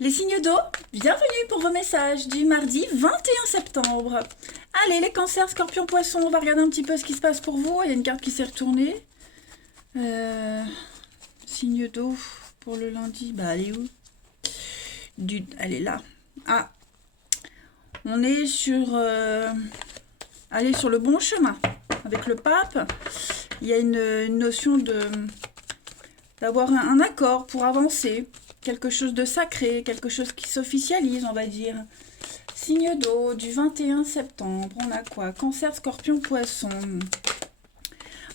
Les signes d'eau, bienvenue pour vos messages du mardi 21 septembre. Allez, les cancers, scorpions, poissons, on va regarder un petit peu ce qui se passe pour vous. Il y a une carte qui s'est retournée. Signe d'eau pour le lundi, bah elle est où? Elle est là. Ah, on est sur, allez, sur le bon chemin avec le pape. Il y a une notion d'avoir un accord pour avancer. Quelque chose de sacré, quelque chose qui s'officialise, on va dire. Signe d'eau du 21 septembre, on a quoi? Cancer, scorpion, poisson.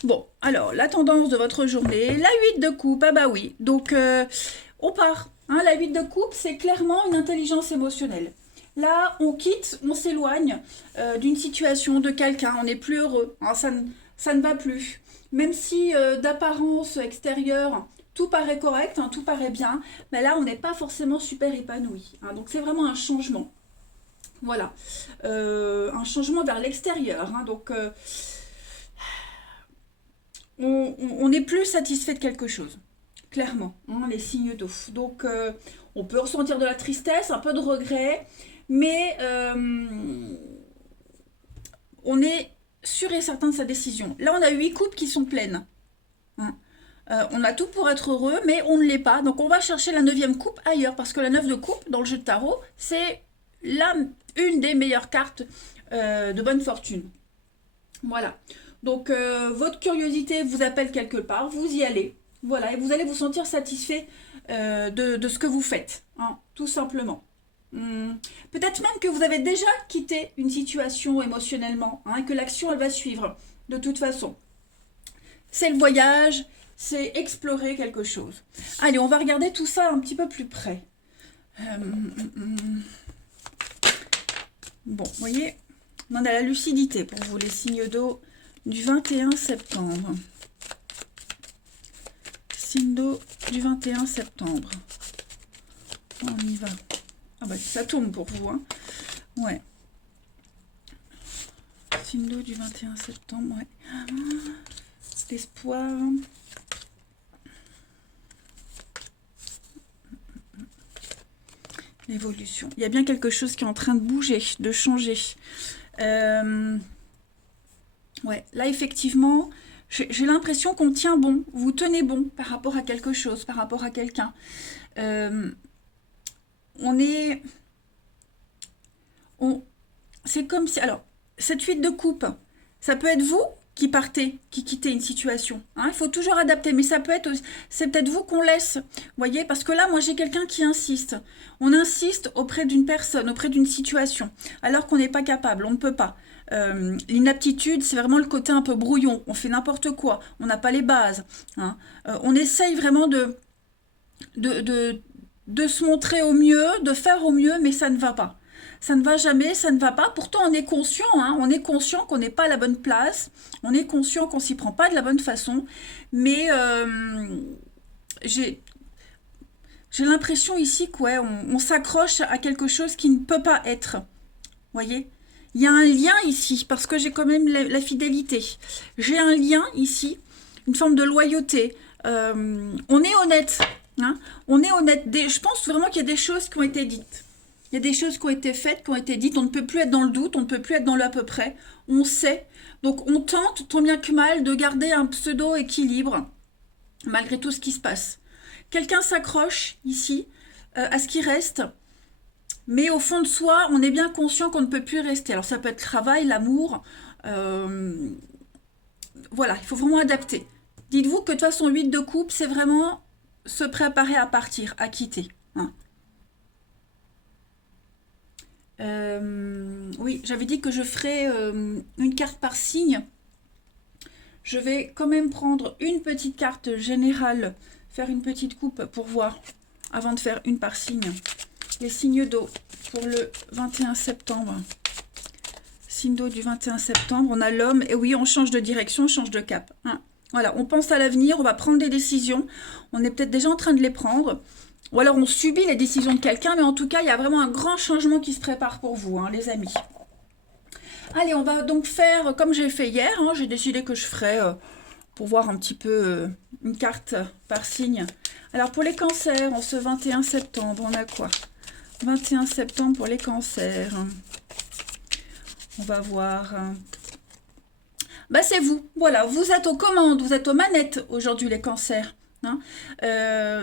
Bon, alors, la tendance de votre journée, la 8 de coupe, ah bah oui. Donc, on part. Hein, la 8 de coupe, c'est clairement une intelligence émotionnelle. Là, on quitte, on s'éloigne d'une situation, de quelqu'un, on n'est plus heureux. Hein, ça ne va plus. Même si d'apparence extérieure, tout paraît correct, hein, tout paraît bien, mais là, on n'est pas forcément super épanoui. Hein, donc, c'est vraiment un changement. Voilà. Un changement vers l'extérieur. Hein, donc, on n'est plus satisfait de quelque chose. Clairement, hein, les signes d'eau. Donc, on peut ressentir de la tristesse, un peu de regret, mais on est sûr et certain de sa décision. Là, on a 8 coupes qui sont pleines. Hein. On a tout pour être heureux, mais on ne l'est pas. Donc, on va chercher la 9e coupe ailleurs, parce que la 9 de coupe, dans le jeu de tarot, c'est une des meilleures cartes de bonne fortune. Voilà. Donc, votre curiosité vous appelle quelque part, vous y allez. Voilà, et vous allez vous sentir satisfait de ce que vous faites, hein, tout simplement. Peut-être même que vous avez déjà quitté une situation émotionnellement, hein, que l'action, elle va suivre, de toute façon. C'est le voyage, c'est explorer quelque chose. Allez, on va regarder tout ça un petit peu plus près. Bon, vous voyez, on a la lucidité pour vous, les signes d'eau du 21 septembre. Signe d'eau du 21 septembre. On y va. Ah bah ça tourne pour vous, hein. Ouais. Signe d'eau du 21 septembre, ouais. L'espoir. L'évolution. Il y a bien quelque chose qui est en train de bouger, de changer. Ouais, là effectivement, j'ai l'impression qu'on tient bon, vous tenez bon par rapport à quelque chose, par rapport à quelqu'un. C'est comme si... Alors, cette 8 de coupe, ça peut être vous qui partez, qui quittez une situation. Hein, il faut toujours adapter, mais ça peut être... C'est peut-être vous qu'on laisse, vous voyez, parce que là, moi, j'ai quelqu'un qui insiste. On insiste auprès d'une personne, auprès d'une situation, alors qu'on n'est pas capable, on ne peut pas. L'inaptitude, c'est vraiment le côté un peu brouillon. On fait n'importe quoi, on n'a pas les bases. Hein. On essaye vraiment de se montrer au mieux, de faire au mieux, mais ça ne va pas. Ça ne va jamais, ça ne va pas. Pourtant, on est conscient, hein, on est conscient qu'on n'est pas à la bonne place, on est conscient qu'on s'y prend pas de la bonne façon, mais j'ai l'impression ici qu'on s'accroche à quelque chose qui ne peut pas être. Voyez ? Il y a un lien ici, parce que j'ai quand même la fidélité. J'ai un lien ici, une forme de loyauté. On est honnête. Hein, on est honnête. Je pense vraiment qu'il y a des choses qui ont été dites. Il y a des choses qui ont été faites, qui ont été dites. On ne peut plus être dans le doute, on ne peut plus être dans le à peu près. On sait. Donc on tente, tant bien que mal, de garder un pseudo-équilibre, malgré tout ce qui se passe. Quelqu'un s'accroche ici à ce qui reste. Mais au fond de soi, on est bien conscient qu'on ne peut plus rester. Alors ça peut être le travail, l'amour. Voilà, il faut vraiment adapter. Dites-vous que de toute façon, 8 de coupe, c'est vraiment se préparer à partir, à quitter. Hein. Oui, j'avais dit que je ferais une carte par signe. Je vais quand même prendre une petite carte générale, faire une petite coupe pour voir, avant de faire une par signe. Les signes d'eau pour le 21 septembre. Signe d'eau du 21 septembre, on a l'homme. Et oui, on change de direction, on change de cap. Hein. Voilà, on pense à l'avenir, on va prendre des décisions. On est peut-être déjà en train de les prendre. Ou alors on subit les décisions de quelqu'un. Mais en tout cas, il y a vraiment un grand changement qui se prépare pour vous, hein, les amis. Allez, on va donc faire comme j'ai fait hier. Hein, j'ai décidé que je ferais, pour voir un petit peu une carte par signe. Alors pour les cancers, en ce 21 septembre, on a quoi? 21 septembre pour les cancers. On va voir. Bah, c'est vous. Voilà, vous êtes aux commandes, vous êtes aux manettes aujourd'hui, les cancers. Hein.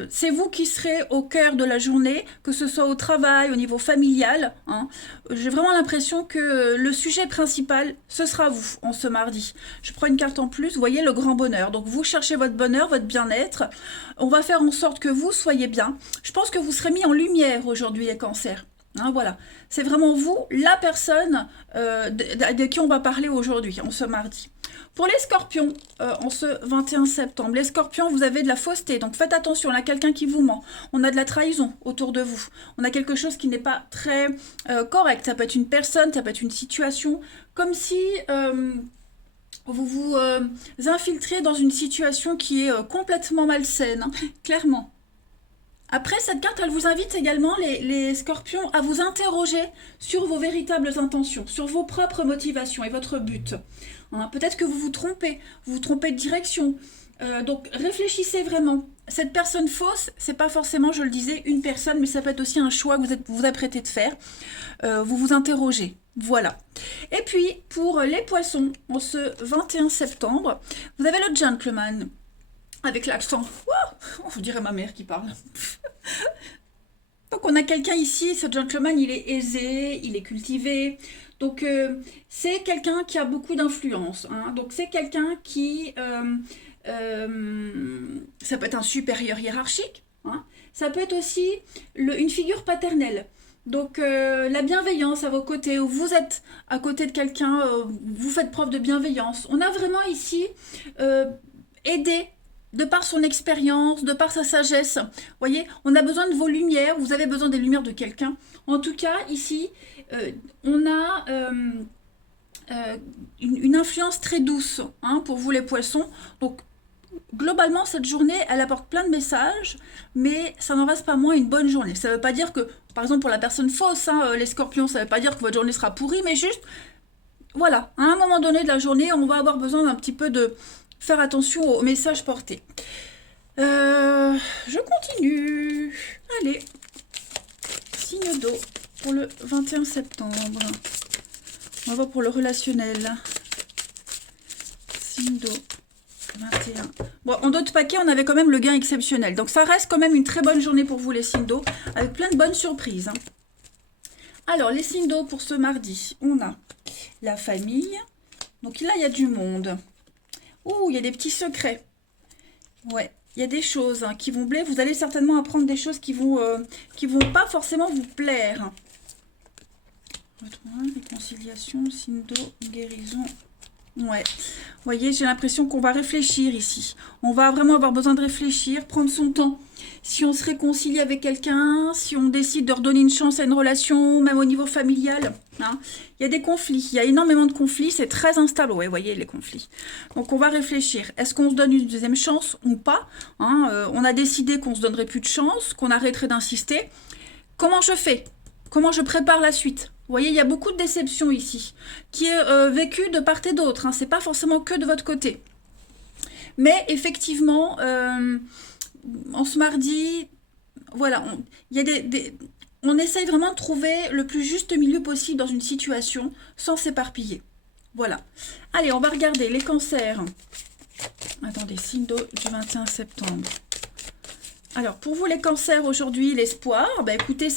C'est vous qui serez au cœur de la journée, que ce soit au travail, au niveau familial. Hein. J'ai vraiment l'impression que le sujet principal, ce sera vous, en ce mardi. Je prends une carte en plus, vous voyez le grand bonheur. Donc vous cherchez votre bonheur, votre bien-être. On va faire en sorte que vous soyez bien. Je pense que vous serez mis en lumière aujourd'hui, les cancers. Hein, voilà, c'est vraiment vous, la personne de qui on va parler aujourd'hui, en ce mardi. Pour les scorpions, en ce 21 septembre, les scorpions, vous avez de la fausseté, donc faites attention, on a quelqu'un qui vous ment, on a de la trahison autour de vous, on a quelque chose qui n'est pas très correct, ça peut être une personne, ça peut être une situation, comme si vous vous infiltrez dans une situation qui est complètement malsaine, hein, clairement. Après, cette carte, elle vous invite également, les scorpions, à vous interroger sur vos véritables intentions, sur vos propres motivations et votre but. Hein, peut-être que vous vous trompez de direction. Donc, réfléchissez vraiment. Cette personne fausse, c'est pas forcément, je le disais, une personne, mais ça peut être aussi un choix que vous vous apprêtez de faire. Vous vous interrogez. Voilà. Et puis, pour les poissons, en ce 21 septembre, vous avez le gentleman. Avec l'accent. Wow, on dirait ma mère qui parle. Donc on a quelqu'un ici, ce gentleman, il est aisé, il est cultivé. Donc c'est quelqu'un qui a beaucoup d'influence. Hein. Donc c'est quelqu'un qui... ça peut être un supérieur hiérarchique. Hein. Ça peut être aussi une figure paternelle. Donc la bienveillance à vos côtés, où vous êtes à côté de quelqu'un, vous faites preuve de bienveillance. On a vraiment ici aidé de par son expérience, de par sa sagesse. Vous voyez, on a besoin de vos lumières, vous avez besoin des lumières de quelqu'un. En tout cas, ici, on a une influence très douce hein, pour vous les poissons. Donc, globalement, cette journée, elle apporte plein de messages, mais ça n'en reste pas moins une bonne journée. Ça ne veut pas dire que, par exemple, pour la personne fausse, hein, les scorpions, ça ne veut pas dire que votre journée sera pourrie, mais juste, voilà, à un moment donné de la journée, on va avoir besoin d'un petit peu de faire attention aux messages portés. Je continue. Allez. Signe d'eau pour le 21 septembre. On va voir pour le relationnel. Signe d'eau. 21. Bon, en d'autres paquets, on avait quand même le gain exceptionnel. Donc, ça reste quand même une très bonne journée pour vous, les signes d'eau, avec plein de bonnes surprises. Hein. Alors, les signes d'eau pour ce mardi. On a la famille. Donc là, il y a du monde. Ouh, il y a des petits secrets. Ouais, il y a des choses hein, qui vont plaire. Vous allez certainement apprendre des choses qui vont pas forcément vous plaire. Réconciliation, signe d'eau, guérison. Ouais, vous voyez, j'ai l'impression qu'on va réfléchir ici. On va vraiment avoir besoin de réfléchir, prendre son temps. Si on se réconcilie avec quelqu'un, si on décide de redonner une chance à une relation, même au niveau familial, hein, il y a des conflits, il y a énormément de conflits, c'est très instable, ouais, vous voyez les conflits. Donc on va réfléchir, est-ce qu'on se donne une deuxième chance ou pas hein, on a décidé qu'on se donnerait plus de chance, qu'on arrêterait d'insister. Comment je fais? Comment je prépare la suite? Vous voyez, il y a beaucoup de déception ici, qui est vécue de part et d'autre, hein, c'est pas forcément que de votre côté. Mais effectivement... en ce mardi, voilà, on essaye vraiment de trouver le plus juste milieu possible dans une situation sans s'éparpiller. Voilà. Allez, on va regarder les cancers. Attendez, signe d'eau du 21 septembre. Alors, pour vous les cancers aujourd'hui, l'espoir, bah écoutez,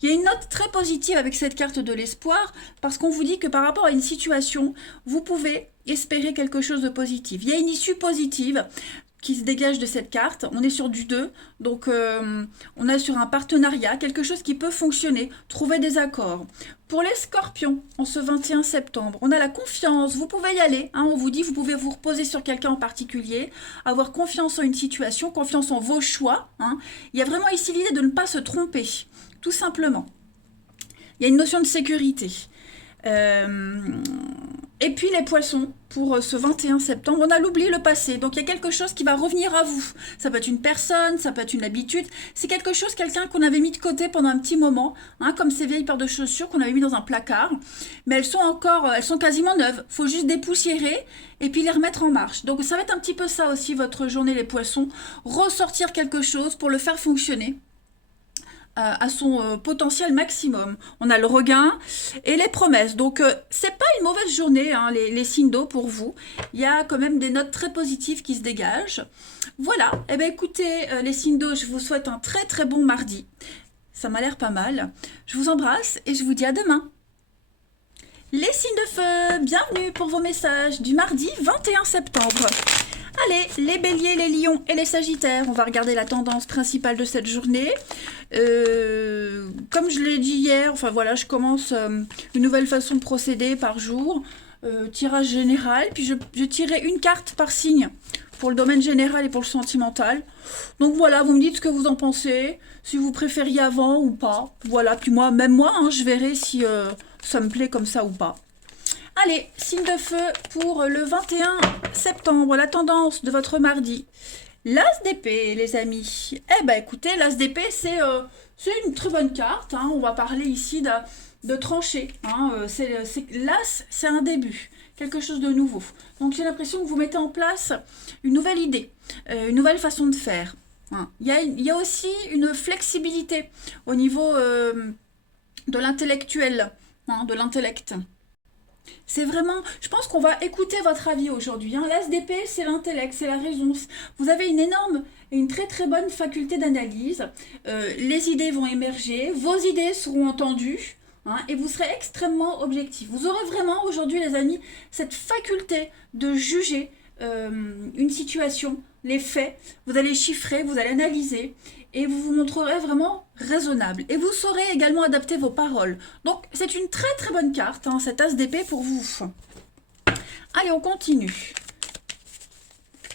il y a une note très positive avec cette carte de l'espoir parce qu'on vous dit que par rapport à une situation, vous pouvez espérer quelque chose de positif. Il y a une issue positive qui se dégage de cette carte. On est sur du 2, donc on est sur un partenariat, quelque chose qui peut fonctionner, trouver des accords. Pour les scorpions, en ce 21 septembre, on a la confiance, vous pouvez y aller, hein, on vous dit, vous pouvez vous reposer sur quelqu'un en particulier, avoir confiance en une situation, confiance en vos choix. Hein. Il y a vraiment ici l'idée de ne pas se tromper, tout simplement. Il y a une notion de sécurité. Et puis les poissons, pour ce 21 septembre, on a l'oubli, le passé. Donc il y a quelque chose qui va revenir à vous. Ça peut être une personne, ça peut être une habitude. C'est quelque chose, quelqu'un qu'on avait mis de côté pendant un petit moment, hein, comme ces vieilles paires de chaussures qu'on avait mis dans un placard. Mais elles sont quasiment neuves. Il faut juste dépoussiérer et puis les remettre en marche. Donc ça va être un petit peu ça aussi, votre journée les poissons. Ressortir quelque chose pour le faire fonctionner. à son potentiel maximum. On a le regain et les promesses. Donc, c'est pas une mauvaise journée, hein, les signes d'eau pour vous. Il y a quand même des notes très positives qui se dégagent. Voilà. Eh bien, écoutez, les signes d'eau, je vous souhaite un très très bon mardi. Ça m'a l'air pas mal. Je vous embrasse et je vous dis à demain. Les signes de feu, bienvenue pour vos messages du mardi 21 septembre. Allez, les béliers, les lions et les sagittaires, on va regarder la tendance principale de cette journée. Comme je l'ai dit hier, enfin voilà, je commence une nouvelle façon de procéder par jour. Tirage général, puis je tirerai une carte par signe pour le domaine général et pour le sentimental. Donc voilà, vous me dites ce que vous en pensez, si vous préfériez avant ou pas. Voilà, puis moi, même moi, hein, je verrai si ça me plaît comme ça ou pas. Allez, signe de feu pour le 21 septembre, la tendance de votre mardi. L'as d'épée, les amis. Eh ben écoutez, l'as d'épée, c'est une très bonne carte. Hein. On va parler ici de trancher. Hein. L'as, c'est un début, quelque chose de nouveau. Donc j'ai l'impression que vous mettez en place une nouvelle idée, une nouvelle façon de faire. Hein. Il y a aussi une flexibilité au niveau de l'intellectuel, hein, de l'intellect. C'est vraiment, je pense qu'on va écouter votre avis aujourd'hui. Hein. L'as d'épée, c'est l'intellect, c'est la raison. Vous avez une énorme et une très très bonne faculté d'analyse. Les idées vont émerger, vos idées seront entendues, hein, et vous serez extrêmement objectif. Vous aurez vraiment aujourd'hui, les amis, cette faculté de juger une situation, les faits. Vous allez chiffrer, vous allez analyser. Et vous vous montrerez vraiment raisonnable. Et vous saurez également adapter vos paroles. Donc, c'est une très très bonne carte, hein, cette as d'épée pour vous. Allez, on continue.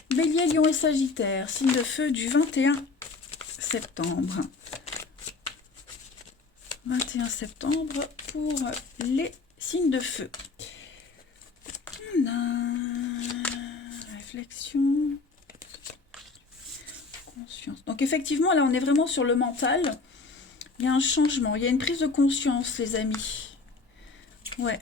Bélier, Lion et Sagittaire, signe de feu du 21 septembre. 21 septembre pour les signes de feu. Réflexion. Conscience. Donc effectivement, là, on est vraiment sur le mental. Il y a un changement, il y a une prise de conscience, les amis. Ouais.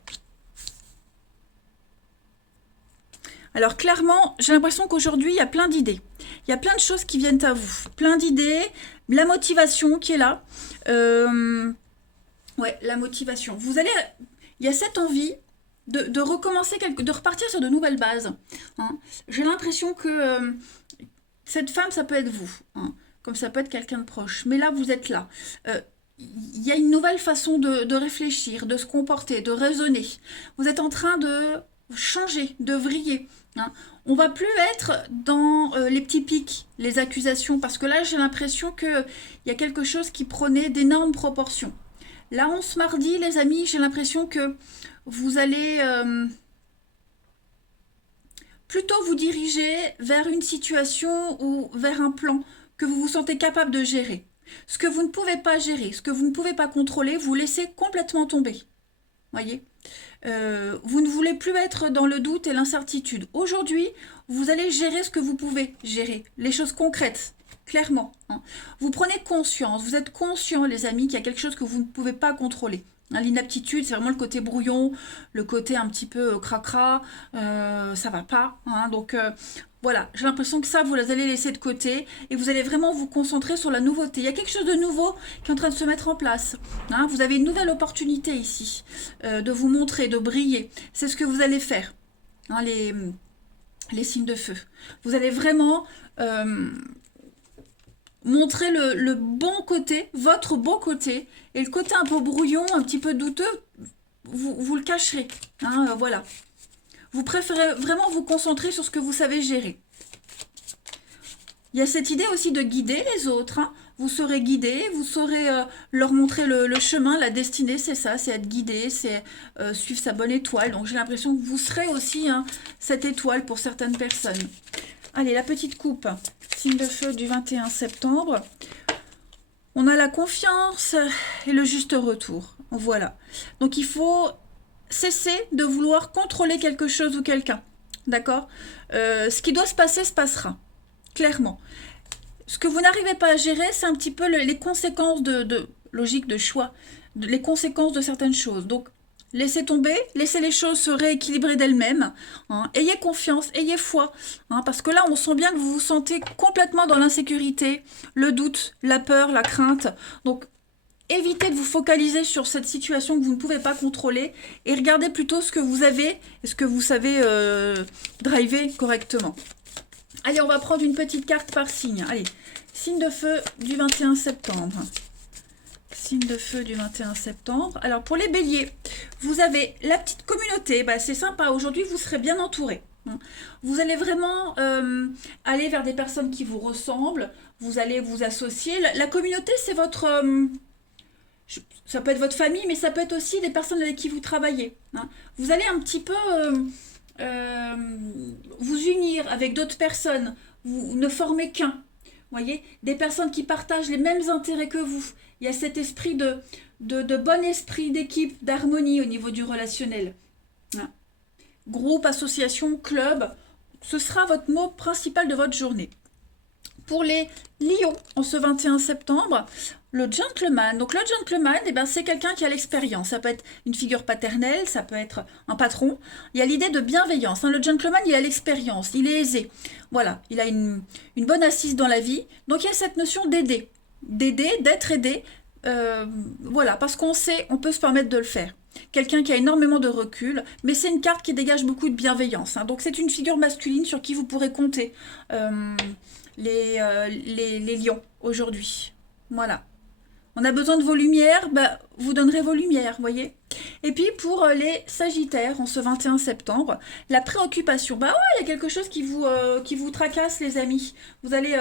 Alors clairement, j'ai l'impression qu'aujourd'hui, il y a plein d'idées. Il y a plein de choses qui viennent à vous. Plein d'idées, la motivation qui est là. Ouais, la motivation. Vous allez... Il y a cette envie de recommencer, de repartir sur de nouvelles bases. Hein. J'ai l'impression que... cette femme, ça peut être vous, hein, comme ça peut être quelqu'un de proche. Mais là, vous êtes là. Il y a une nouvelle façon de réfléchir, de se comporter, de raisonner. Vous êtes en train de changer, de vriller. Hein. On va plus être dans les petits pics, les accusations, parce que là, j'ai l'impression qu'il y a quelque chose qui prenait d'énormes proportions. Là, on se mardi, les amis, j'ai l'impression que vous allez... plutôt vous diriger vers une situation ou vers un plan que vous vous sentez capable de gérer. Ce que vous ne pouvez pas gérer, ce que vous ne pouvez pas contrôler, vous laissez complètement tomber. Voyez, vous ne voulez plus être dans le doute et l'incertitude. Aujourd'hui, vous allez gérer ce que vous pouvez gérer, les choses concrètes, clairement. Hein. Vous prenez conscience, vous êtes conscient, les amis, qu'il y a quelque chose que vous ne pouvez pas contrôler. L'inaptitude, c'est vraiment le côté brouillon, le côté un petit peu cracra, ça va pas. Hein, donc voilà, j'ai l'impression que ça, vous allez laisser de côté et vous allez vraiment vous concentrer sur la nouveauté. Il y a quelque chose de nouveau qui est en train de se mettre en place. Hein, vous avez une nouvelle opportunité ici de vous montrer, de briller. C'est ce que vous allez faire, hein, les signes de feu. Vous allez vraiment... montrer le bon côté, votre bon côté, et le côté un peu brouillon, un petit peu douteux, vous le cacherez. Hein, voilà. Vous préférez vraiment vous concentrer sur ce que vous savez gérer. Il y a cette idée aussi de guider les autres. Hein. Vous saurez guider, vous saurez leur montrer le chemin, la destinée, c'est ça, c'est être guidé, c'est suivre sa bonne étoile. Donc j'ai l'impression que vous serez aussi hein, cette étoile pour certaines personnes. Allez, la petite coupe, signe de feu du 21 septembre. On a la confiance et le juste retour. Voilà. Donc, il faut cesser de vouloir contrôler quelque chose ou quelqu'un. D'accord ? Ce qui doit se passer, se passera. Clairement. Ce que vous n'arrivez pas à gérer, c'est un petit peu les conséquences de logique de choix. Les conséquences de certaines choses. Donc, laissez tomber, laissez les choses se rééquilibrer d'elles-mêmes. Hein. Ayez confiance, ayez foi. Hein, parce que là, on sent bien que vous vous sentez complètement dans l'insécurité, le doute, la peur, la crainte. Donc, évitez de vous focaliser sur cette situation que vous ne pouvez pas contrôler et regardez plutôt ce que vous avez et ce que vous savez driver correctement. Allez, on va prendre une petite carte par signe. Allez, signe de feu du 21 septembre. Signe de feu du 21 septembre. Alors, pour les béliers, vous avez la petite communauté. Bah, c'est sympa. Aujourd'hui, vous serez bien entourés. Vous allez vraiment aller vers des personnes qui vous ressemblent. Vous allez vous associer. La communauté, c'est votre... ça peut être votre famille, mais ça peut être aussi des personnes avec qui vous travaillez. Vous allez un petit peu vous unir avec d'autres personnes. Vous ne formez qu'un. Voyez, des personnes qui partagent les mêmes intérêts que vous. Il y a cet esprit de bon esprit d'équipe, d'harmonie au niveau du relationnel. Groupe, association, club, ce sera votre mot principal de votre journée. Pour les lions, en ce 21 septembre, le gentleman. Donc le gentleman, eh ben, c'est quelqu'un qui a l'expérience. Ça peut être une figure paternelle, ça peut être un patron. Il y a l'idée de bienveillance. Le gentleman, il a l'expérience, il est aisé. Voilà, il a une bonne assise dans la vie. Donc il y a cette notion d'aider. D'aider, d'être aidé. Voilà, parce qu'on sait, on peut se permettre de le faire. Quelqu'un qui a énormément de recul, mais c'est une carte qui dégage beaucoup de bienveillance. Donc c'est une figure masculine sur qui vous pourrez compter les lions aujourd'hui. Voilà. On a besoin de vos lumières, bah, vous donnerez vos lumières, voyez. Et puis pour les sagittaires, en ce 21 septembre, la préoccupation. Bah ouais, il y a quelque chose qui vous tracasse, les amis. Vous allez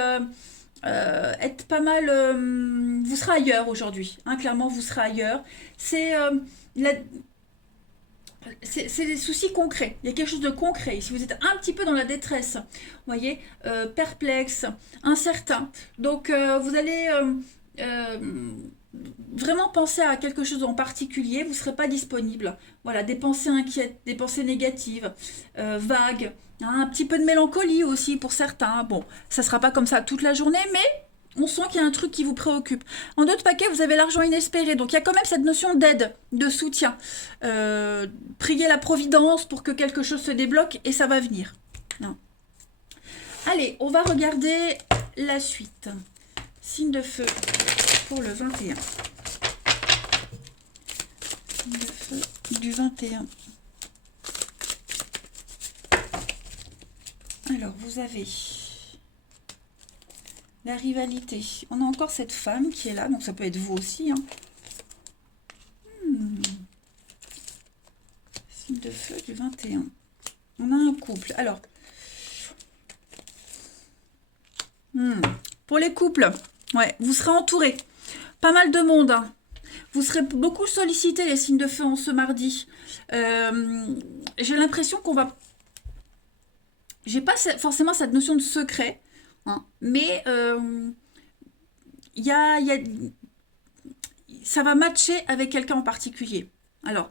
être pas mal... vous serez ailleurs aujourd'hui. Clairement, vous serez ailleurs. C'est des soucis concrets. Il y a quelque chose de concret. Si vous êtes un petit peu dans la détresse, vous voyez, perplexe, incertain. Donc, vous allez vraiment penser à quelque chose en particulier. Vous ne serez pas disponible. Voilà, des pensées inquiètes, des pensées négatives, vagues. Un petit peu de mélancolie aussi pour certains. Bon, ça ne sera pas comme ça toute la journée, mais on sent qu'il y a un truc qui vous préoccupe. En d'autres paquets, vous avez l'argent inespéré. Donc, il y a quand même cette notion d'aide, de soutien. Priez la providence pour que quelque chose se débloque et ça va venir. Non. Allez, on va regarder la suite. Signe de feu pour le 21. Signe de feu du 21. Alors, vous avez... la rivalité. On a encore cette femme qui est là, donc ça peut être vous aussi. Signe de feu du 21. On a un couple. Alors, pour les couples, ouais, vous serez entourés. Pas mal de monde. Vous serez beaucoup sollicités, les signes de feu, en ce mardi. J'ai l'impression qu'on va... J'ai pas forcément cette notion de secret. Mais ça va matcher avec quelqu'un en particulier. Alors,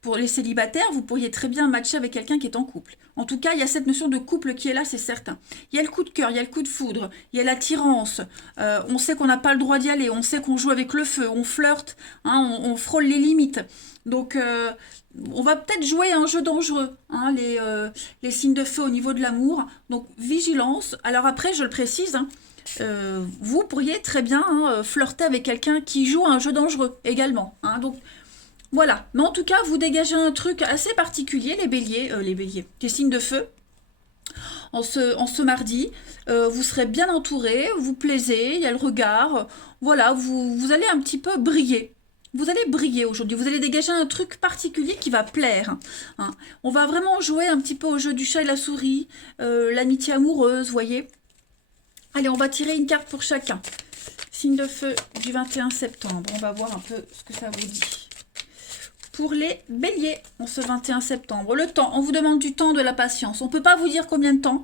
pour les célibataires, vous pourriez très bien matcher avec quelqu'un qui est en couple. En tout cas, il y a cette notion de couple qui est là, c'est certain. Il y a le coup de cœur, il y a le coup de foudre, il y a l'attirance. On sait qu'on n'a pas le droit d'y aller, on sait qu'on joue avec le feu, on flirte, on frôle les limites. Donc, on va peut-être jouer à un jeu dangereux, les signes de feu au niveau de l'amour. Donc, vigilance. Alors après, je le précise, vous pourriez très bien flirter avec quelqu'un qui joue à un jeu dangereux également. Donc, voilà. Mais en tout cas, vous dégagez un truc assez particulier, les béliers, les signes de feu. En ce mardi, vous serez bien entourés, vous plaisez, il y a le regard. Voilà, vous allez un petit peu briller. Vous allez briller aujourd'hui, vous allez dégager un truc particulier qui va plaire. On va vraiment jouer un petit peu au jeu du chat et la souris, l'amitié amoureuse, vous voyez. Allez, on va tirer une carte pour chacun. Signe de feu du 21 septembre. On va voir un peu ce que ça vous dit. Pour les béliers, en ce 21 septembre, le temps, on vous demande du temps, de la patience. On ne peut pas vous dire combien de temps,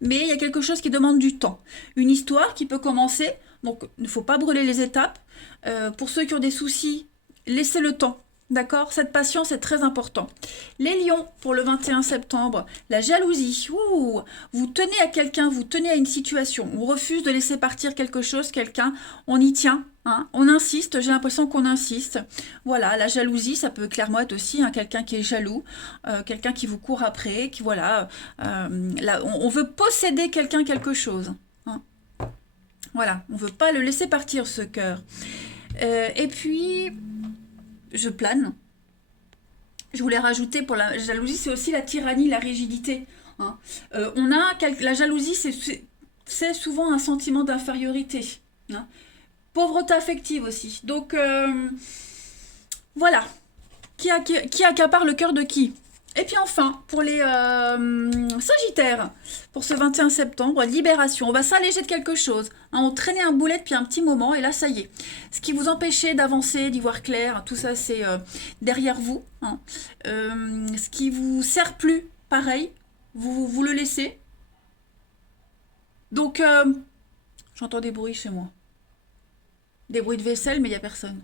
mais il y a quelque chose qui demande du temps. Une histoire qui peut commencer, donc il ne faut pas brûler les étapes. Pour ceux qui ont des soucis, laissez le temps, d'accord? Cette patience est très important. Les lions, pour le 21 septembre, la jalousie. Vous tenez à quelqu'un, vous tenez à une situation. On refuse de laisser partir quelque chose, quelqu'un, on y tient. On insiste, j'ai l'impression qu'on insiste. Voilà, la jalousie, ça peut clairement être aussi quelqu'un qui est jaloux, quelqu'un qui vous court après, qui voilà, on veut posséder quelqu'un quelque chose. Voilà, on ne veut pas le laisser partir, ce cœur. Et puis, je plane. Je voulais rajouter pour la jalousie, c'est aussi la tyrannie, la rigidité. Hein. La jalousie, c'est souvent un sentiment d'infériorité. Hein. Pauvreté affective aussi. Donc, voilà. Qui accapare le cœur de qui? Et puis enfin, pour les Sagittaires, pour ce 21 septembre, libération. On va s'alléger de quelque chose. Hein, on traînait un boulet depuis un petit moment et là, ça y est. Ce qui vous empêchait d'avancer, d'y voir clair, tout ça, c'est derrière vous. Hein. Ce qui vous sert plus, pareil, vous le laissez. Donc, j'entends des bruits chez moi. Des bruits de vaisselle, mais il n'y a personne.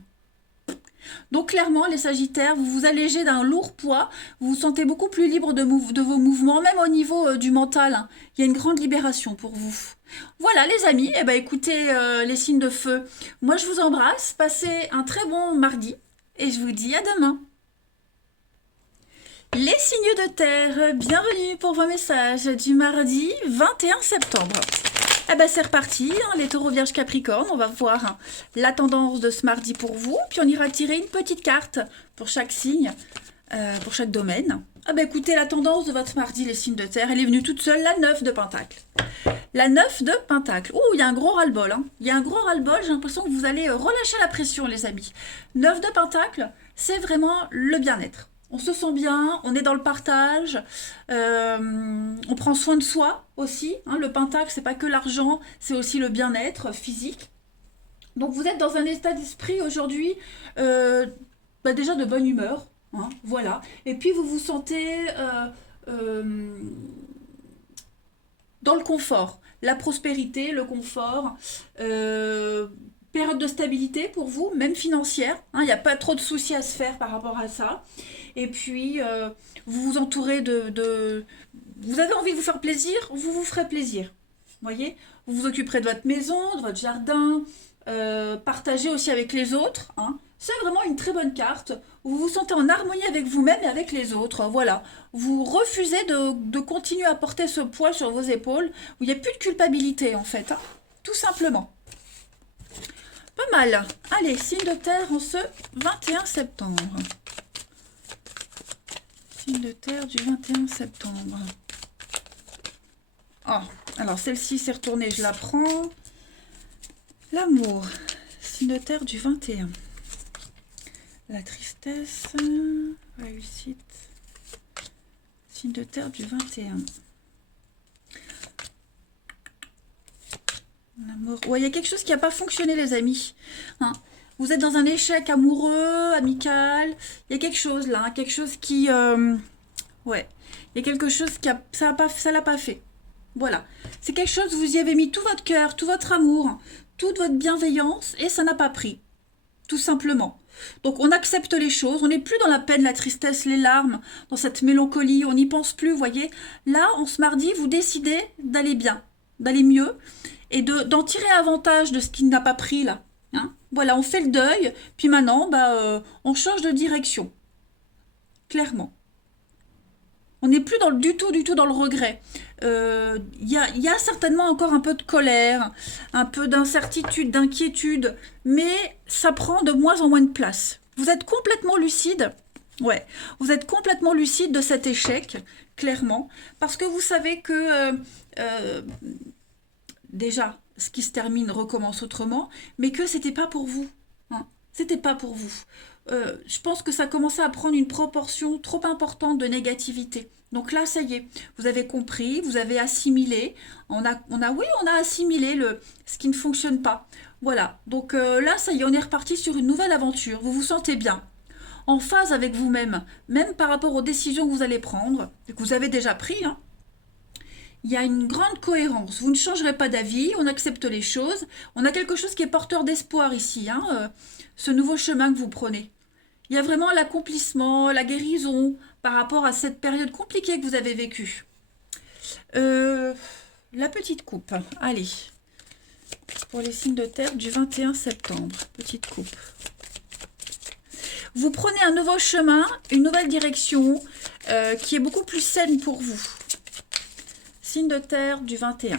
Donc clairement, les Sagittaires, vous vous allégez d'un lourd poids, vous vous sentez beaucoup plus libre de vos mouvements, même au niveau du mental. Hein. Il y a une grande libération pour vous. Voilà les amis, eh ben, écoutez les signes de feu, moi je vous embrasse, passez un très bon mardi et je vous dis à demain. Les signes de terre, bienvenue pour vos messages du mardi 21 septembre. Eh ben c'est reparti, hein, les taureaux vierges capricorne, on va voir hein, la tendance de ce mardi pour vous, puis on ira tirer une petite carte pour chaque signe, pour chaque domaine. Ah ben écoutez, la tendance de votre mardi, les signes de terre, elle est venue toute seule, la 9 de Pentacle. La 9 de Pentacle. Oh, il y a un gros ras-le-bol. Hein. Il y a un gros ras-le-bol, j'ai l'impression que vous allez relâcher la pression, les amis. 9 de Pentacle, c'est vraiment le bien-être. On se sent bien, on est dans le partage, on prend soin de soi aussi. Hein, le Pentacle, c'est pas que l'argent, c'est aussi le bien-être physique. Donc vous êtes dans un état d'esprit aujourd'hui déjà de bonne humeur. Hein, voilà. Et puis vous vous sentez dans le confort, la prospérité, le confort. Période de stabilité pour vous, même financière. Il n'y a pas trop de soucis à se faire par rapport à ça. Et puis, vous vous entourez Vous avez envie de vous faire plaisir, vous vous ferez plaisir. Voyez, vous vous occuperez de votre maison, de votre jardin, partagez aussi avec les autres. Hein. C'est vraiment une très bonne carte. Vous vous sentez en harmonie avec vous-même et avec les autres. Voilà. Vous refusez de continuer à porter ce poids sur vos épaules, où il n'y a plus de culpabilité, en fait. Hein. Tout simplement. Pas mal. Allez, signe de terre en ce 21 septembre. Signe de terre du 21 septembre. Oh, alors celle-ci s'est retournée, je la prends. L'amour. Signe de terre du 21. La tristesse. Réussite. Signe de terre du 21. Ouais, il y a quelque chose qui n'a pas fonctionné, les amis. Hein. Vous êtes dans un échec amoureux, amical. Il y a quelque chose là, hein, quelque chose qui... ouais, il y a quelque chose qui ça l'a pas fait. Voilà. C'est quelque chose, vous y avez mis tout votre cœur, tout votre amour, toute votre bienveillance, et ça n'a pas pris. Tout simplement. Donc on accepte les choses, on n'est plus dans la peine, la tristesse, les larmes, dans cette mélancolie, on n'y pense plus, vous voyez. Là, en ce mardi, vous décidez d'aller bien, d'aller mieux, et d'en tirer avantage de ce qui n'a pas pris là. Hein. Voilà, on fait le deuil, puis maintenant, on change de direction. Clairement. On n'est plus du tout dans le regret. Y a certainement encore un peu de colère, un peu d'incertitude, d'inquiétude, mais ça prend de moins en moins de place. Vous êtes complètement lucide. Ouais, vous êtes complètement lucide de cet échec, clairement, parce que vous savez que... déjà, ce qui se termine recommence autrement, mais que c'était pas pour vous. Hein. C'était pas pour vous. Je pense que ça commençait à prendre une proportion trop importante de négativité. Donc là, ça y est, vous avez compris, vous avez assimilé. On a assimilé ce qui ne fonctionne pas. Voilà. Donc là, ça y est, on est reparti sur une nouvelle aventure. Vous vous sentez bien, en phase avec vous-même, même par rapport aux décisions que vous allez prendre, et que vous avez déjà pris. Hein. Il y a une grande cohérence. Vous ne changerez pas d'avis, on accepte les choses. On a quelque chose qui est porteur d'espoir ici, hein, ce nouveau chemin que vous prenez. Il y a vraiment l'accomplissement, la guérison par rapport à cette période compliquée que vous avez vécue. La petite coupe. Allez, pour les signes de terre du 21 septembre. Petite coupe. Vous prenez un nouveau chemin, une nouvelle direction qui est beaucoup plus saine pour vous. Signe de terre du 21.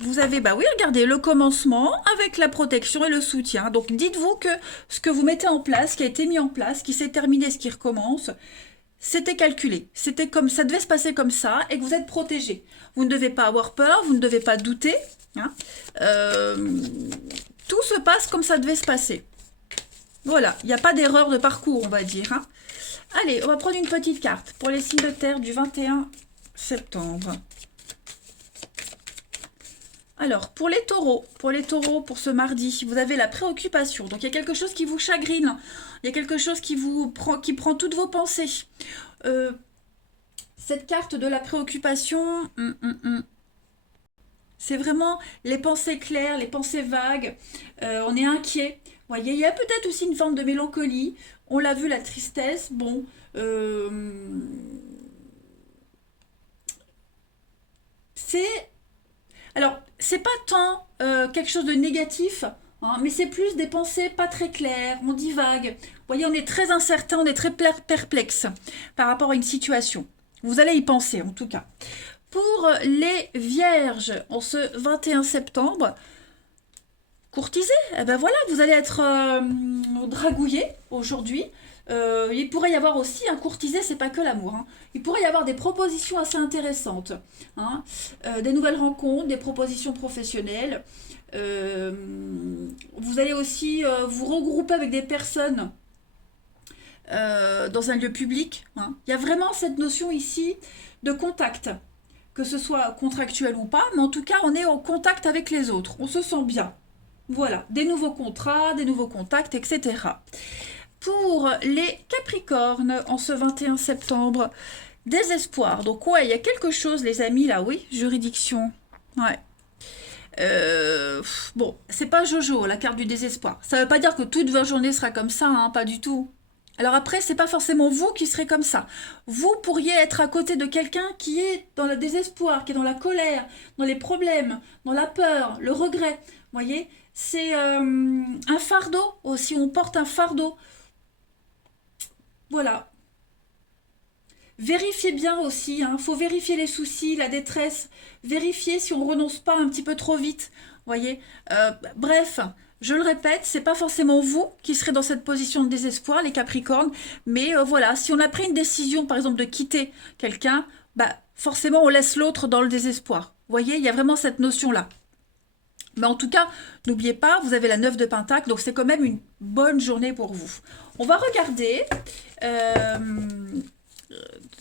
Vous avez, bah oui, regardez, le commencement avec la protection et le soutien. Donc dites-vous que ce que vous mettez en place, qui a été mis en place, qui s'est terminé, ce qui recommence, c'était calculé. C'était comme ça devait se passer comme ça et que vous êtes protégé. Vous ne devez pas avoir peur, vous ne devez pas douter. Hein. Tout se passe comme ça devait se passer. Voilà, il n'y a pas d'erreur de parcours, on va dire. Hein. Allez, on va prendre une petite carte pour les signes de terre du 21 septembre. Alors, pour les taureaux, pour ce mardi, vous avez la préoccupation. Donc, il y a quelque chose qui vous chagrine. Il y a quelque chose qui prend toutes vos pensées. Cette carte de la préoccupation, c'est vraiment les pensées claires, les pensées vagues. On est inquiet. Vous voyez, il y a peut-être aussi une forme de mélancolie. On l'a vu, la tristesse. Bon, c'est... Alors, c'est pas tant quelque chose de négatif, hein, mais c'est plus des pensées pas très claires, on divague. Vous voyez, on est très incertain, on est très perplexe par rapport à une situation. Vous allez y penser, en tout cas. Pour les vierges, en ce 21 septembre, courtisés, eh ben voilà, vous allez être dragouillé aujourd'hui. Il pourrait y avoir aussi un courtisé, c'est pas que l'amour. Hein. Il pourrait y avoir des propositions assez intéressantes, hein. Des nouvelles rencontres, des propositions professionnelles. Vous allez aussi vous regrouper avec des personnes dans un lieu public. Hein. Il y a vraiment cette notion ici de contact, que ce soit contractuel ou pas, mais en tout cas on est en contact avec les autres, on se sent bien. Voilà, des nouveaux contrats, des nouveaux contacts, etc. Pour les Capricornes, en ce 21 septembre, désespoir. Donc ouais, il y a quelque chose, les amis, là, oui, juridiction. Ouais. Bon, c'est pas Jojo, la carte du désespoir. Ça veut pas dire que toute votre journée sera comme ça, hein, pas du tout. Alors après, c'est pas forcément vous qui serez comme ça. Vous pourriez être à côté de quelqu'un qui est dans le désespoir, qui est dans la colère, dans les problèmes, dans la peur, le regret. Vous voyez, c'est un fardeau aussi, on porte un fardeau. Voilà. Vérifiez bien aussi, hein. Faut vérifier les soucis, la détresse, vérifier si on renonce pas un petit peu trop vite. Voyez. Bref, je le répète, c'est pas forcément vous qui serez dans cette position de désespoir, les Capricornes, mais voilà, si on a pris une décision, par exemple, de quitter quelqu'un, bah forcément on laisse l'autre dans le désespoir. Voyez, il y a vraiment cette notion-là. Mais en tout cas, n'oubliez pas, vous avez la 9 de Pentacle, donc c'est quand même une bonne journée pour vous. On va regarder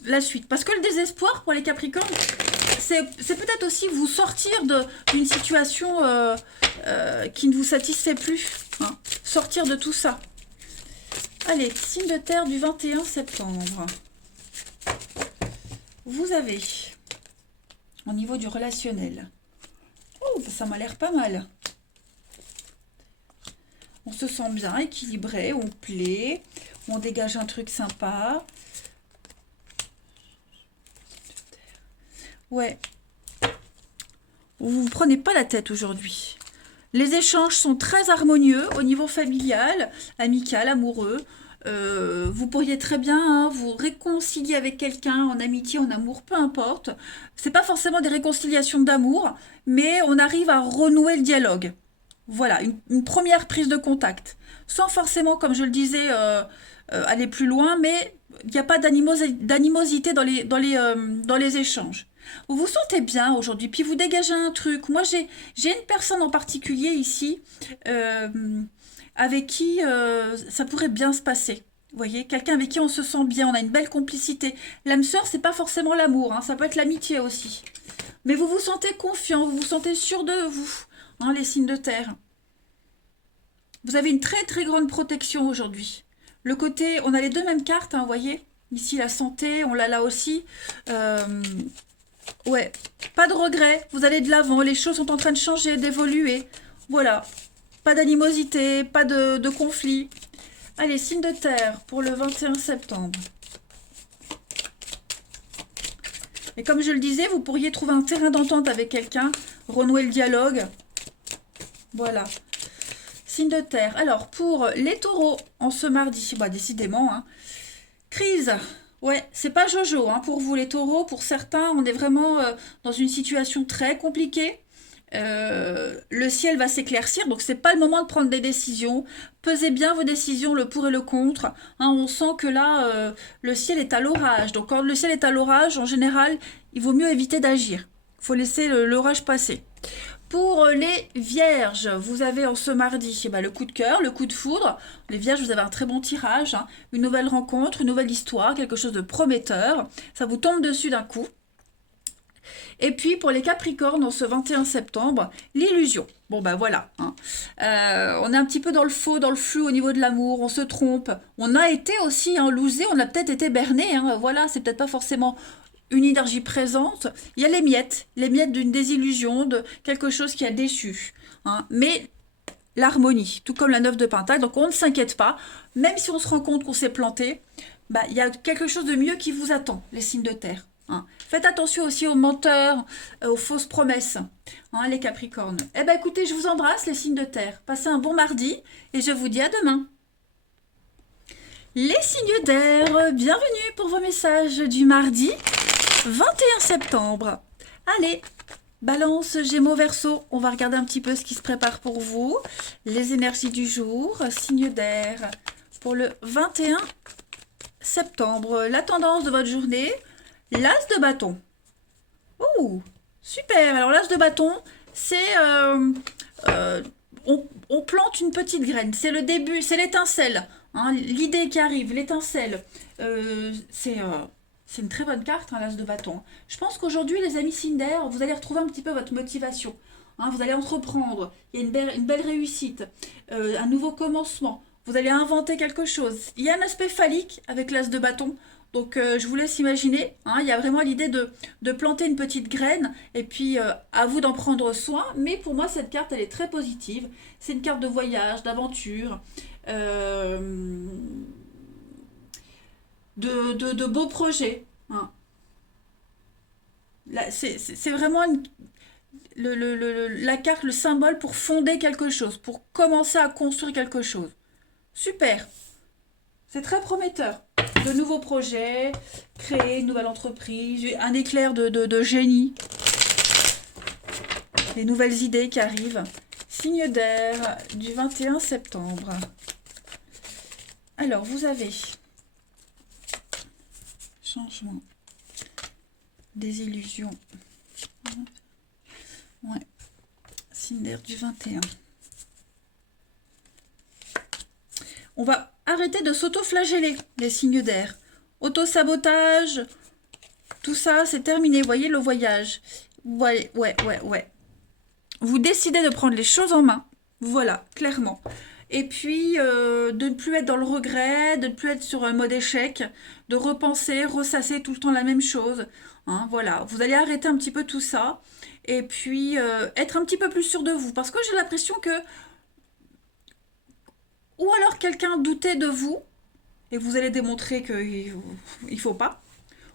la suite. Parce que le désespoir pour les Capricornes, c'est peut-être aussi vous sortir d'une situation qui ne vous satisfait plus. Hein. Sortir de tout ça. Allez, signe de terre du 21 septembre. Vous avez, au niveau du relationnel, oh, ça m'a l'air pas mal. On se sent bien, équilibré, on plaît, on dégage un truc sympa. Ouais. Vous ne prenez pas la tête aujourd'hui. Les échanges sont très harmonieux au niveau familial, amical, amoureux. Vous pourriez très bien hein, vous réconcilier avec quelqu'un en amitié, en amour, peu importe. C'est pas forcément des réconciliations d'amour, mais on arrive à renouer le dialogue. Voilà, une première prise de contact. Sans forcément, comme je le disais, aller plus loin, mais il n'y a pas d'animosité dans les échanges. Vous vous sentez bien aujourd'hui, puis vous dégagez un truc. Moi, j'ai une personne en particulier ici euh, avec qui ça pourrait bien se passer. Vous voyez, quelqu'un avec qui on se sent bien, on a une belle complicité. L'âme sœur, c'est pas forcément l'amour, hein, ça peut être l'amitié aussi. Mais vous vous sentez confiant, vous vous sentez sûr de vous, hein, les signes de terre. Vous avez une très très grande protection aujourd'hui. Le côté, on a les deux mêmes cartes, hein, vous voyez. Ici, la santé, on l'a là aussi. Ouais, pas de regret, vous allez de l'avant, les choses sont en train de changer, d'évoluer. Voilà, pas d'animosité, pas de conflit. Allez, signe de terre pour le 21 septembre. Et comme je le disais, vous pourriez trouver un terrain d'entente avec quelqu'un, renouer le dialogue. Voilà. Signe de terre. Alors, pour les taureaux, en ce mardi, bah décidément, hein, crise. Ouais, c'est pas Jojo, hein, pour vous les taureaux. Pour certains, on est vraiment dans une situation très compliquée. Le ciel va s'éclaircir, donc c'est pas le moment de prendre des décisions. Pesez bien vos décisions, le pour et le contre. Hein, on sent que là, le ciel est à l'orage. Donc quand le ciel est à l'orage, en général, il vaut mieux éviter d'agir. Il faut laisser l'orage passer. Pour les vierges, vous avez en ce mardi le coup de cœur, le coup de foudre. Les vierges, vous avez un très bon tirage, hein, une nouvelle rencontre, une nouvelle histoire, quelque chose de prometteur. Ça vous tombe dessus d'un coup. Et puis pour les Capricornes, en ce 21 septembre, l'illusion. Bon ben voilà, hein. On est un petit peu dans le faux, dans le flou au niveau de l'amour, on se trompe. On a été aussi loosé, on a peut-être été berné, hein. Voilà, c'est peut-être pas forcément une énergie présente. Il y a les miettes d'une désillusion, de quelque chose qui a déçu. Hein. Mais l'harmonie, tout comme la 9 de Pentacle, donc on ne s'inquiète pas, même si on se rend compte qu'on s'est planté, il y a quelque chose de mieux qui vous attend, les signes de terre. Hein. Faites attention aussi aux menteurs, aux fausses promesses, hein, les Capricornes. Eh bien écoutez, je vous embrasse les signes de terre. Passez un bon mardi et je vous dis à demain. Les signes d'air, bienvenue pour vos messages du mardi 21 septembre. Allez, Balance, Gémeaux, Verseau, on va regarder un petit peu ce qui se prépare pour vous. Les énergies du jour, signes d'air pour le 21 septembre. La tendance de votre journée, l'as de bâton. Ouh, super. Alors l'as de bâton, c'est... on plante une petite graine. C'est le début, c'est l'étincelle. Hein, l'idée qui arrive, l'étincelle. C'est une très bonne carte, hein, l'as de bâton. Je pense qu'aujourd'hui, les amis signes d'air, vous allez retrouver un petit peu votre motivation. Hein, vous allez entreprendre. Il y a une belle réussite. Un nouveau commencement. Vous allez inventer quelque chose. Il y a un aspect phallique avec l'as de bâton. Donc je vous laisse imaginer, hein, il y a vraiment l'idée de planter une petite graine et puis à vous d'en prendre soin. Mais pour moi, cette carte, elle est très positive. C'est une carte de voyage, d'aventure, de beaux projets. Hein. C'est vraiment la carte, le symbole pour fonder quelque chose, pour commencer à construire quelque chose. Super, c'est très prometteur. De nouveaux projets, créer une nouvelle entreprise, un éclair de génie, des nouvelles idées qui arrivent. Signe d'air du 21 septembre. Alors, vous avez changement, désillusion. Ouais. Signe d'air du 21. On va arrêter de s'auto-flageller, les signes d'air. Auto-sabotage, tout ça, c'est terminé. Vous voyez le voyage. Ouais. Vous décidez de prendre les choses en main. Voilà, clairement. Et puis, de ne plus être dans le regret, de ne plus être sur un mode échec, de repenser, ressasser tout le temps la même chose. Hein, voilà, vous allez arrêter un petit peu tout ça. Et puis, être un petit peu plus sûr de vous. Parce que j'ai l'impression que ou alors quelqu'un doutait de vous, et vous allez démontrer qu'il ne faut pas.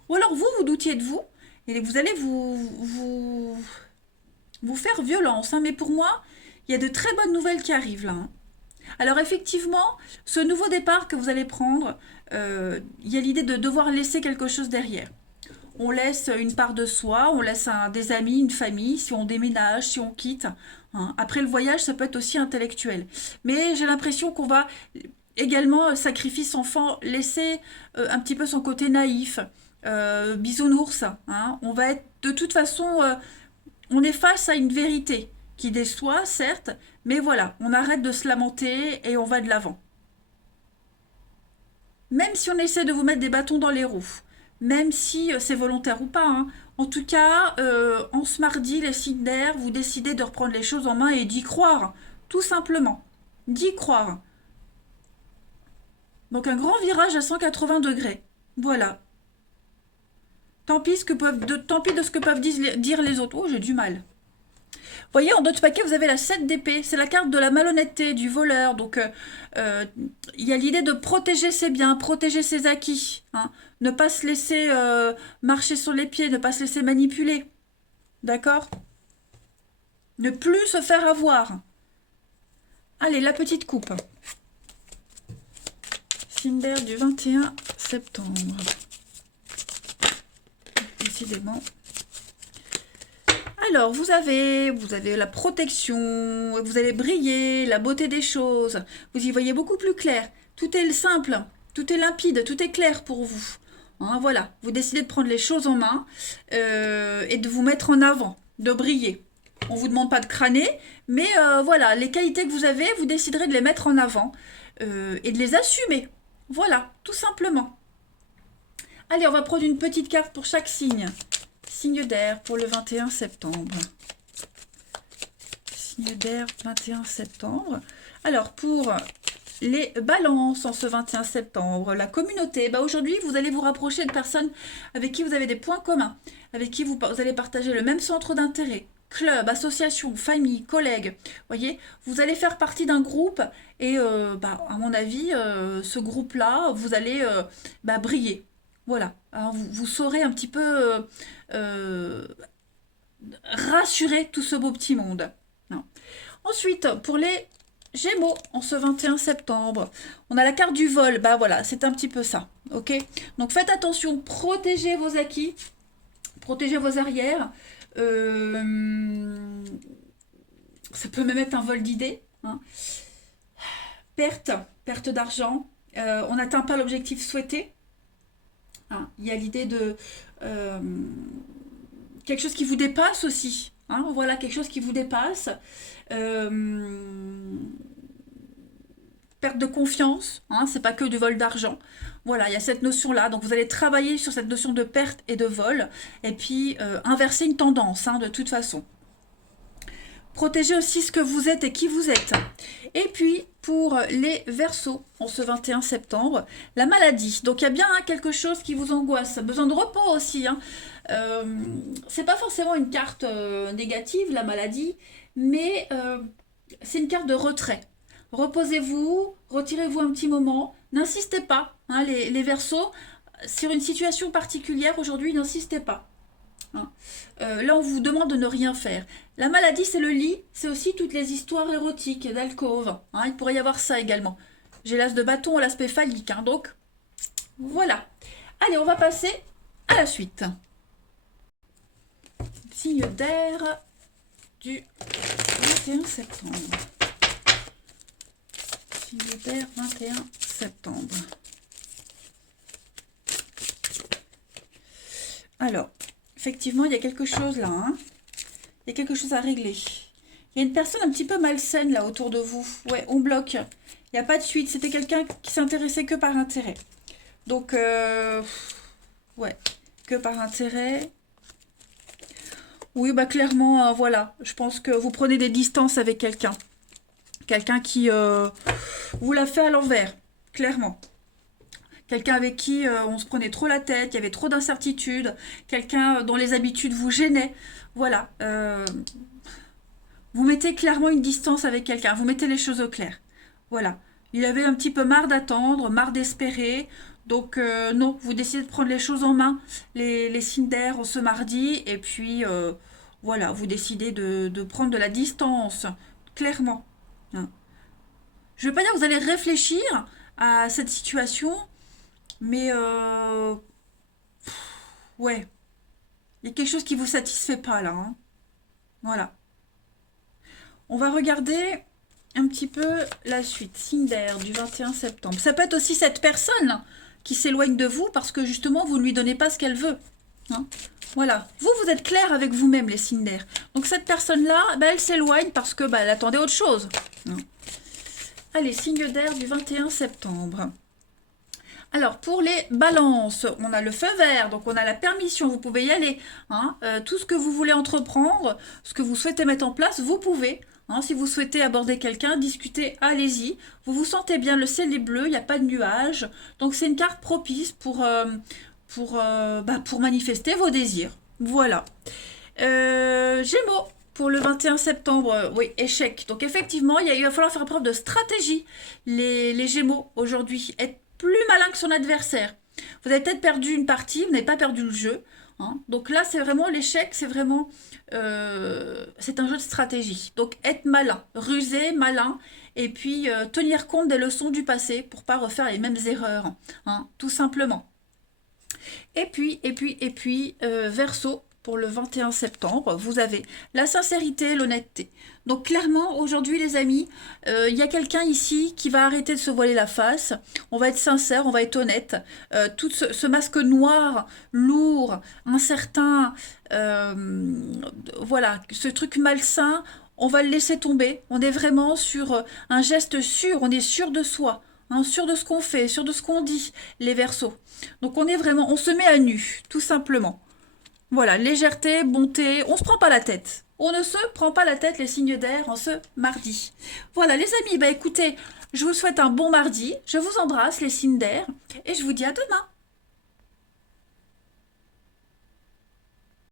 Ou alors vous doutiez de vous, et vous allez vous faire violence. Hein. Mais pour moi, il y a de très bonnes nouvelles qui arrivent là. Hein. Alors effectivement, ce nouveau départ que vous allez prendre, il y a l'idée de devoir laisser quelque chose derrière. On laisse une part de soi, on laisse des amis, une famille, si on déménage, si on quitte. Hein. Après le voyage, ça peut être aussi intellectuel. Mais j'ai l'impression qu'on va également, sacrifice enfant, laisser un petit peu son côté naïf, bisounours. Hein. On va être, de toute façon, on est face à une vérité qui déçoit, certes, mais voilà, on arrête de se lamenter et on va de l'avant. Même si on essaie de vous mettre des bâtons dans les roues, même si c'est volontaire ou pas. Hein. En tout cas, en ce mardi, les signes d'air, vous décidez de reprendre les choses en main et d'y croire, tout simplement. D'y croire. Donc un grand virage à 180 degrés. Voilà. Tant pis, tant pis de ce que peuvent dire les autres. Oh, j'ai du mal. Vous voyez, en d'autres paquets, vous avez la 7 d'épée. C'est la carte de la malhonnêteté, du voleur. Donc, il y a l'idée de protéger ses biens, protéger ses acquis. Hein. Ne pas se laisser marcher sur les pieds, ne pas se laisser manipuler. D'accord? Ne plus se faire avoir. Allez, la petite coupe. Signe d'air du 21 septembre. Décidément. Alors, vous avez la protection, vous allez briller, la beauté des choses. Vous y voyez beaucoup plus clair. Tout est simple, tout est limpide, tout est clair pour vous. Hein, voilà, vous décidez de prendre les choses en main et de vous mettre en avant, de briller. On ne vous demande pas de crâner, mais voilà, les qualités que vous avez, vous déciderez de les mettre en avant et de les assumer. Voilà, tout simplement. Allez, on va prendre une petite carte pour chaque signe. Signe d'air pour le 21 septembre. Signe d'air 21 septembre. Alors, pour les balances en ce 21 septembre, la communauté, aujourd'hui, vous allez vous rapprocher de personnes avec qui vous avez des points communs, avec qui vous allez partager le même centre d'intérêt. Club, association, famille, collègues, voyez, vous allez faire partie d'un groupe et à mon avis, ce groupe-là, vous allez briller. Voilà, alors vous saurez un petit peu rassurer tout ce beau petit monde. Non. Ensuite, pour les Gémeaux, en ce 21 septembre, on a la carte du vol. Voilà, c'est un petit peu ça. Ok. Donc faites attention, protégez vos acquis, protégez vos arrières. Ça peut même être un vol d'idées. Hein. Perte d'argent. On n'atteint pas l'objectif souhaité. Hein. Il y a l'idée de quelque chose qui vous dépasse aussi. Hein. Voilà, quelque chose qui vous dépasse. Perte de confiance, hein, c'est pas que du vol d'argent. Voilà, il y a cette notion-là. Donc vous allez travailler sur cette notion de perte et de vol, et puis inverser une tendance, hein, de toute façon. Protégez aussi ce que vous êtes et qui vous êtes. Et puis, pour les Verseaux, en ce 21 septembre, la maladie. Donc il y a bien quelque chose qui vous angoisse. Besoin de repos aussi. Hein. C'est pas forcément une carte négative, la maladie, mais c'est une carte de retrait. Reposez-vous, retirez-vous un petit moment, n'insistez pas, hein, les Verseaux, sur une situation particulière aujourd'hui, n'insistez pas. Hein. Là, on vous demande de ne rien faire. La maladie, c'est le lit, c'est aussi toutes les histoires érotiques, d'alcôve. Hein, il pourrait y avoir ça également. J'ai l'as de bâton à l'aspect phallique, hein, donc voilà. Allez, on va passer à la suite. Signe d'air du 21 septembre. Signe d'air 21 septembre. Alors, effectivement, il y a quelque chose là. Hein. Il y a quelque chose à régler. Il y a une personne un petit peu malsaine là autour de vous. Ouais, on bloque. Il n'y a pas de suite. C'était quelqu'un qui s'intéressait que par intérêt. Donc, ouais, que par intérêt. Oui, clairement, voilà. Je pense que vous prenez des distances avec quelqu'un. Quelqu'un qui vous l'a fait à l'envers, clairement. Quelqu'un avec qui on se prenait trop la tête, il y avait trop d'incertitudes, quelqu'un dont les habitudes vous gênaient. Voilà. Vous mettez clairement une distance avec quelqu'un, vous mettez les choses au clair. Voilà. Il avait un petit peu marre d'attendre, marre d'espérer. Donc non, vous décidez de prendre les choses en main, les signes d'air ce mardi. Et puis voilà, vous décidez de prendre de la distance, clairement. Hein. Je ne veux pas dire que vous allez réfléchir à cette situation, mais ouais, il y a quelque chose qui ne vous satisfait pas là. Hein. Voilà. On va regarder un petit peu la suite. Signe d'air du 21 septembre. Ça peut être aussi cette personne qui s'éloigne de vous parce que justement vous ne lui donnez pas ce qu'elle veut. Hein. Voilà. Vous êtes clair avec vous-même, les signes d'air. Donc cette personne-là, elle s'éloigne parce que elle attendait autre chose. Hein. Allez, signe d'air du 21 septembre. Alors, pour les balances, on a le feu vert, donc on a la permission, vous pouvez y aller. Hein. Tout ce que vous voulez entreprendre, ce que vous souhaitez mettre en place, vous pouvez. Hein. Si vous souhaitez aborder quelqu'un, discuter, allez-y. Vous vous sentez bien, le ciel est bleu, il n'y a pas de nuages. Donc, c'est une carte propice pour manifester vos désirs. Voilà. Gémeaux. Pour le 21 septembre, oui, échec. Donc effectivement, il va falloir faire preuve de stratégie, les Gémeaux, aujourd'hui. Être plus malin que son adversaire. Vous avez peut-être perdu une partie, vous n'avez pas perdu le jeu. Hein. Donc là, c'est vraiment l'échec, c'est vraiment... c'est un jeu de stratégie. Donc être malin, rusé, malin, et puis tenir compte des leçons du passé pour ne pas refaire les mêmes erreurs. Hein, tout simplement. Et puis, Verseau, pour le 21 septembre, vous avez la sincérité, l'honnêteté. Donc clairement, aujourd'hui les amis, il y a quelqu'un ici qui va arrêter de se voiler la face. On va être sincère, on va être honnête. Tout ce masque noir, lourd, incertain, voilà, ce truc malsain, on va le laisser tomber. On est vraiment sur un geste sûr, on est sûr de soi. Hein, sûr de ce qu'on fait, sûr de ce qu'on dit, les Verseaux. Donc on est vraiment, on se met à nu, tout simplement. Voilà, légèreté, bonté, on se prend pas la tête. On ne se prend pas la tête, les signes d'air, en ce mardi. Voilà, les amis, bah écoutez, je vous souhaite un bon mardi. Je vous embrasse, les signes d'air, et je vous dis à demain.